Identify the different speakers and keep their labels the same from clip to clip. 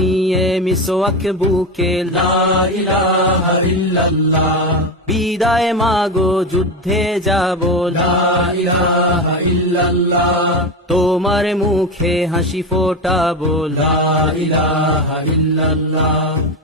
Speaker 1: নিয়ে মিসোয়াক বুকে বিদায় মাগো যুদ্ধে যাব তোমার মুখে হাসি ফোটাবো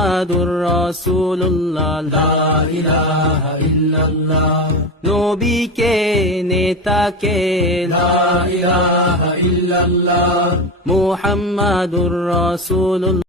Speaker 1: মুহাম্মাদুর রাসূলুল্লাহ লা ইলাহা ইল্লাল্লাহ নবীকে নেতাকে লা ইলাহা ইল্লাল্লাহ মুহাম্মাদুর রাসূলুল্লাহ